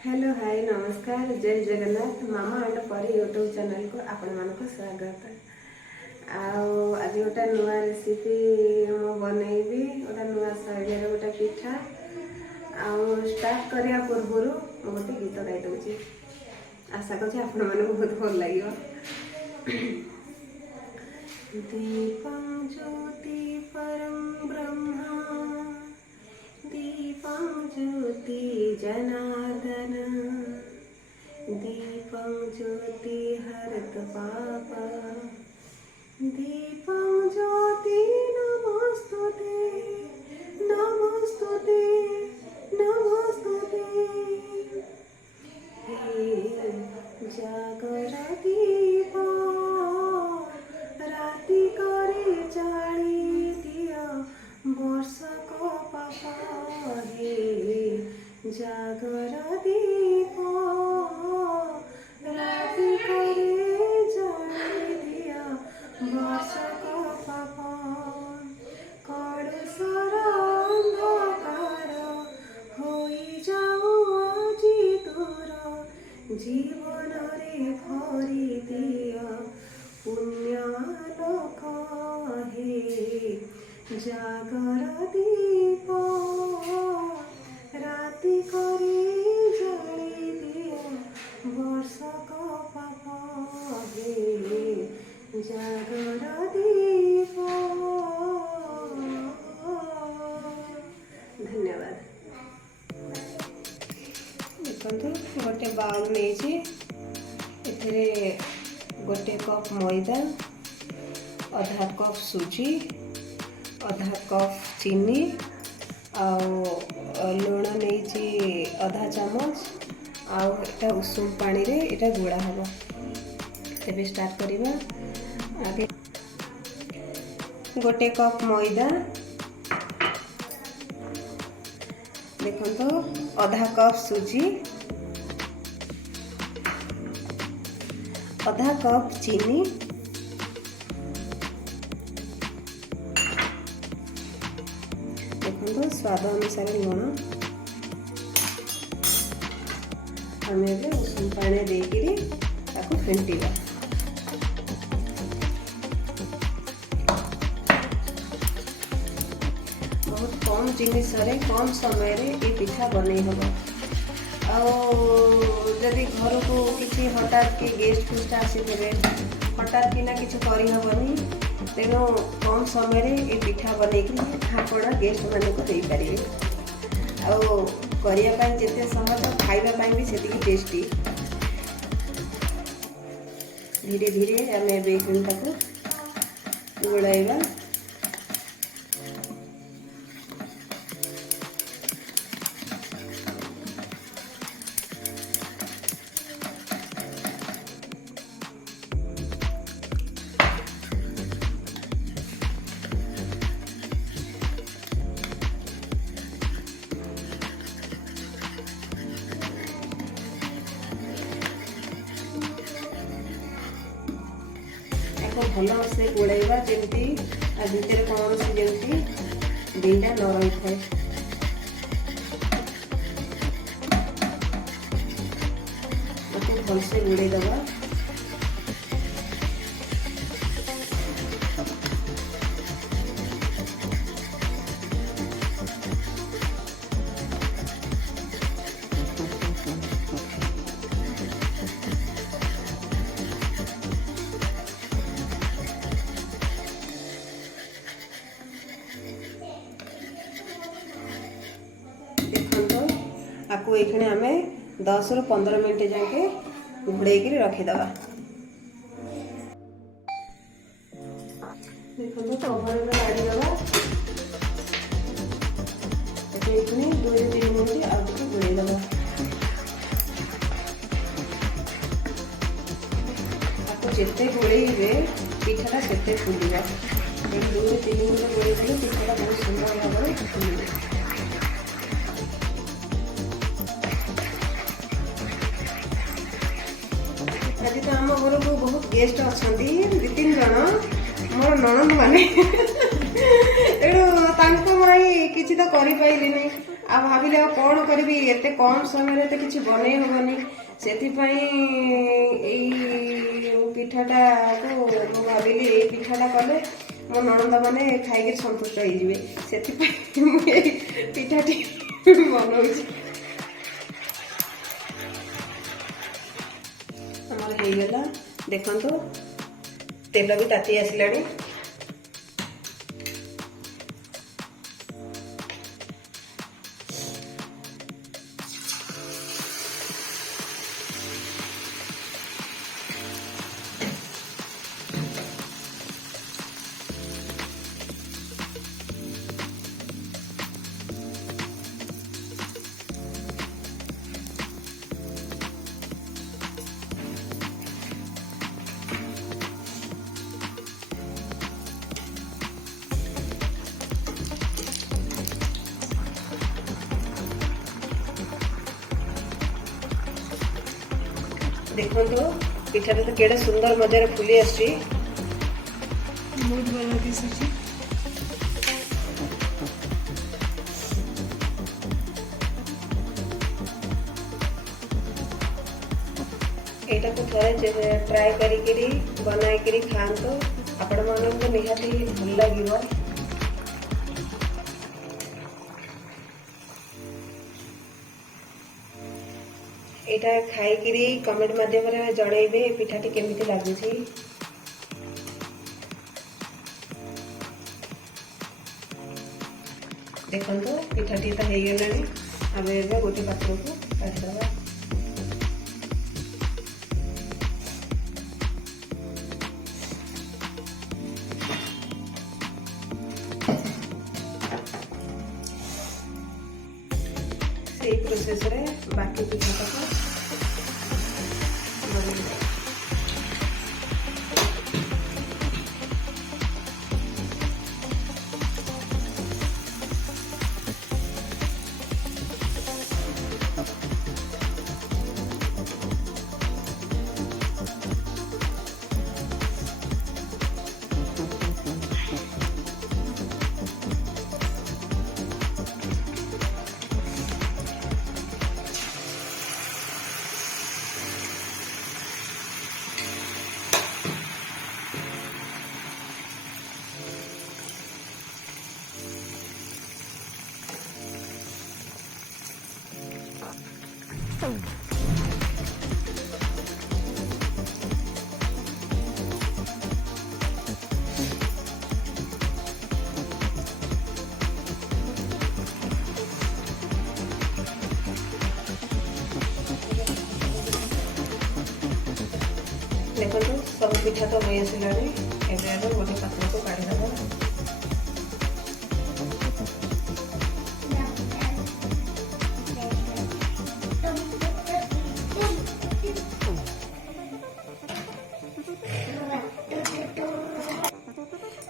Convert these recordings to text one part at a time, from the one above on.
Hello hi नमस्कार जय जगन्नाथ मामा and परी यूट्यूब चैनल को आपण मानक स्वागत। आज गोटे नुआ रेसिपी बनैबी गोटे नुआ शैली गोटे पिठा स्टार्ट करिया पूर्व गोटे गीत गाई दूची आशा कर आपण मानक बहुत भल लगे। दीपं ज्योति परम ब्रह्मा दीपं ज्योति जनार्दन दीपं ज्योति हरत पाप दीपं ज्योति नमोस्तुते नमोस्तुते नमोस्तुते हे जागर दीप राति करे जाली दिया वर्ष को पापा हे जागर दीप राति करे जाली दिया वर्ष को पापा कड़सर अंधकार होई जाऊ आजी तोर जीवन रे भरी दिया पुण्यालोक हे जागर दीप राति करे जली दिया वर्षक पाप हे जागर दीप। धन्यवाद। देखो गोटे बाउल नहीं गोटे कप मैदा आधा कप सुजी आधा कप चीनी लुण नहीं आधा चामच आटा उषुम पानी रे इटा गुड़ा हम तेज स्टार्ट करवा। आगे गोटे कप मैदा देखो तो आधा कप सुजी आधा कप चीनी देखो स्वाद अनुसार लुण आम उषुम पानी देकरी फेंटा बहुत कम जिनिस कम समय ये पिठा बनई हम आदि घर को किसी हठात के गेस्ट फेस्ट आसी हठात कि किसी करहबनी तेणु कम समय ये पिठा बनई आपण गेस्ट मानक दे पारे आते सहज खावाई भी से टेस्टी। धीरे धीरे आम ए गोलाइबा भल से गोलाइबा जमी भितर कौन सी जमी दीटा न रही थाए। भल से गोड़े दबा आपको ये आम 10 ରୁ 15 मिनट जाके घोड़े रखीदे। देखो तो ओवन में लाड़ीदे 2 से 3 मिनट आगे घोड़े आपको जिते घोड़े पिठाटा से फुलवा 2 से 3 मिनट घोड़े पिठाटा बहुत सुंदर भाव में फुल। आज तो आम घर को बहुत गेस्ट अच्छा 2-3 जन मोर ननद माने तेणु कि तो कर आ भाविले कौन करी एते कम समय तो किसी बन हेनी से पिठाटा को भाविली ये पिठाटा कले मो नणंद मैंने खाई संतुष्ट हो पिठाटी बनाऊँ आमर होगला देखो तेल भी ताती आसला देखो पिठाटा तो केड़ा सुंदर मजार फुली आसी बहुत भल दिशुची एटा को थोड़े ट्राई करी बनाई खातो आपण मन निहाती भल लगे यहाँ खाई कमेंट माध्यम जनइबे पिठाटी केमिति लागुछि। देखो पिठाटी तो हो गलानी आम ए गोटे पात्र को काटिदबा से प्रोसेस रे बाकी पिठाटा को देखो सब पिठा तो हो आसला गोटे पात्र को काढ़ीदबा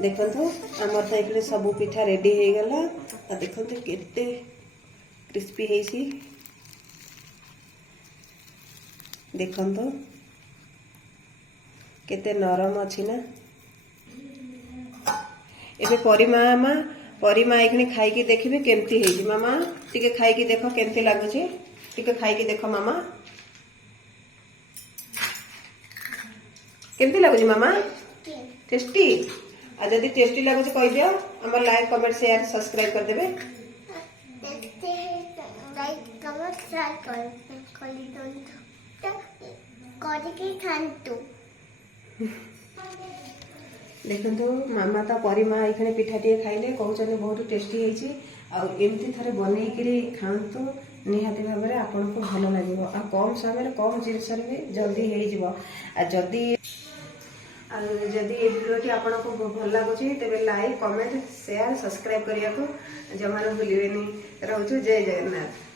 देखो आमर तो ये सब पिठा रेडी हो गला देखो केते क्रिस्पी है देखो केते नरम अच्छी ना एबे परिमा एखनी खाई देखिए केमती है मामा टिके खाई देख केमती लगुच टिके खाई देख मामा केमती लगुच मामा टेस्टी आ जदि टेस्टी लगुच कह दियो हमर लाइक कमेंट शेयर सब्सक्राइब कर देबे लाइक कमेंट शेयर कर देखो मामा तो परिमा ये पिठाटी खाइले कहते बहुत टेस्टी होती थे बनईकि खातु निहाती भाव में आपन को भल लगे आ कम समय कम जिनस भी जल्दी होदी जदि ये वीडियोटी आपको भल लगुच तेरे लाइक कमेंट शेयर सब्सक्राइब करने को जमा भूलें रोचु जय जगन्नाथ।